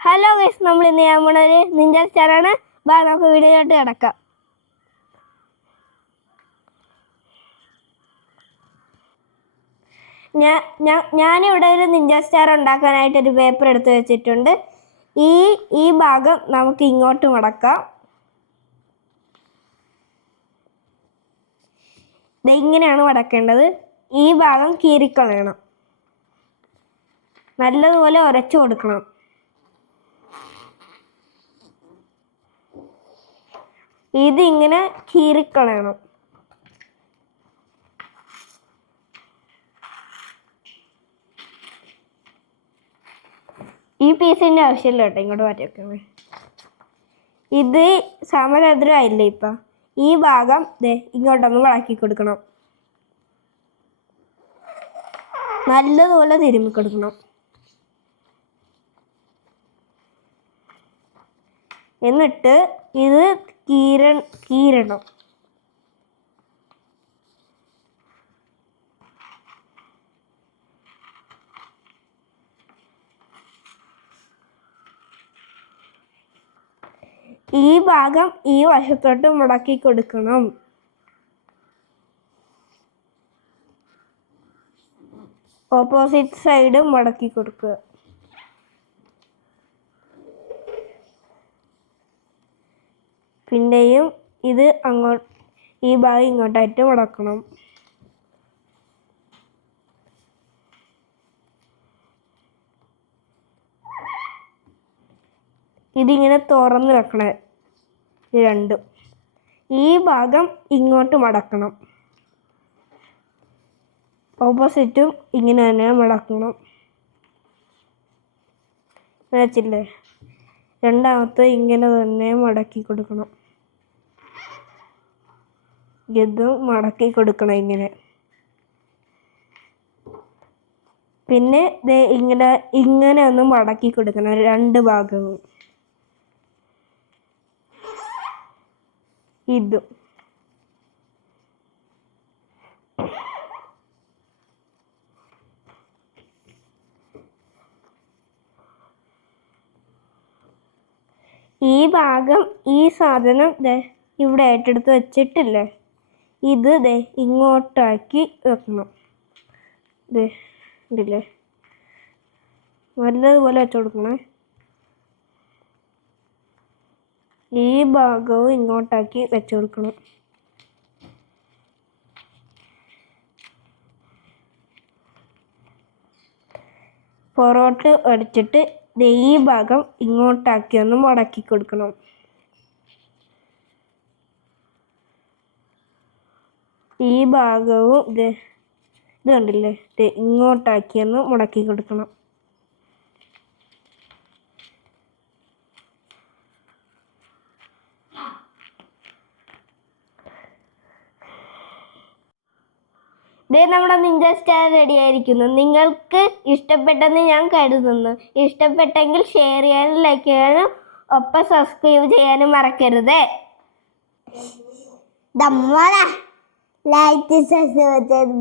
Hello guys, നമ്മൾ ഇന്ന് നമ്മളൊരു നിഞ്ച സ്റ്റാറാണ്. നമുക്ക് വീഡിയോയിലോട്ട് കിടക്കാം. ഞാനിവിടെ ഒരു നിഞ്ച സ്റ്റാർ ഉണ്ടാക്കാനായിട്ടൊരു പേപ്പർ എടുത്ത് വെച്ചിട്ടുണ്ട്. ഈ ഭാഗം നമുക്ക് ഇങ്ങോട്ട് മടക്കാം. ഇങ്ങനെയാണ് മടക്കേണ്ടത്. ഈ ഭാഗം കീറിക്കളയണം. നല്ലതുപോലെ ഉരച്ചു കൊടുക്കണം. ഇതിങ്ങനെ കീറിക്കളയണം. ഈ പീസിൻ്റെ ആവശ്യമില്ല കേട്ടോ, ഇങ്ങോട്ട് മാറ്റി വെക്കണേ. ഇത് സമചതുരമായില്ലേ ഇപ്പം. ഈ ഭാഗം ഇങ്ങോട്ടൊന്ന് മടക്കി കൊടുക്കണം. നല്ലതുപോലെ തിരുമ്മി കൊടുക്കണം. എന്നിട്ട് ഇത് കീറണം. ഈ ഭാഗം ഈ വശത്തോട്ട് മുടക്കി കൊടുക്കണം. ഓപ്പോസിറ്റ് സൈഡ് മടക്കി കൊടുക്കുക. പിന്നെയും ഇത് ഈ ഭാഗം ഇങ്ങോട്ടായിട്ട് മടക്കണം. ഇതിങ്ങനെ തുറന്ന് വെക്കണേ. രണ്ടും ഈ ഭാഗം ഇങ്ങോട്ട് മടക്കണം. ഓപ്പോസിറ്റും ഇങ്ങനെ തന്നെ മടക്കണം. വെച്ചില്ലേ? രണ്ടാമത്തെ ഇങ്ങനെ തന്നെ മടക്കി കൊടുക്കണം. ഇതും മടക്കി കൊടുക്കണം ഇങ്ങനെ. പിന്നെ ഇങ്ങനെ ഒന്ന് മടക്കി കൊടുക്കണം രണ്ട് ഭാഗവും. ഇതും ഈ ഭാഗം ഈ സാധനം ഇവിടെ ഏറ്റെടുത്ത് വെച്ചിട്ടില്ലേ, ഇത് ഇങ്ങോട്ടാക്കി വെക്കണം. ഇതില്ലേ നല്ലതുപോലെ വെച്ച് കൊടുക്കണേ. ഈ ഭാഗവും ഇങ്ങോട്ടാക്കി വെച്ച് കൊടുക്കണം. പുറകോട്ട് അടിച്ചിട്ട് ഈ ഭാഗം ഇങ്ങോട്ടാക്കി ഒന്ന് മടക്കി കൊടുക്കണം. ഈ ഭാഗവും ഇത് കണ്ടില്ലേ, ഇങ്ങോട്ടാക്കി ഒന്ന് മടക്കി കൊടുക്കണം. നമ്മുടെ നിഞ്ച സ്റ്റാർ റെഡി ആയിരിക്കുന്നു. നിങ്ങൾക്ക് ഇഷ്ടപ്പെട്ടെന്ന് ഞാൻ കരുതുന്നു. ഇഷ്ടപ്പെട്ടെങ്കിൽ ഷെയർ ചെയ്യാനും ലൈക്ക് ചെയ്യാനും ഒപ്പം സബ്സ്ക്രൈബ് ചെയ്യാനും മറക്കരുത്. Like subscribe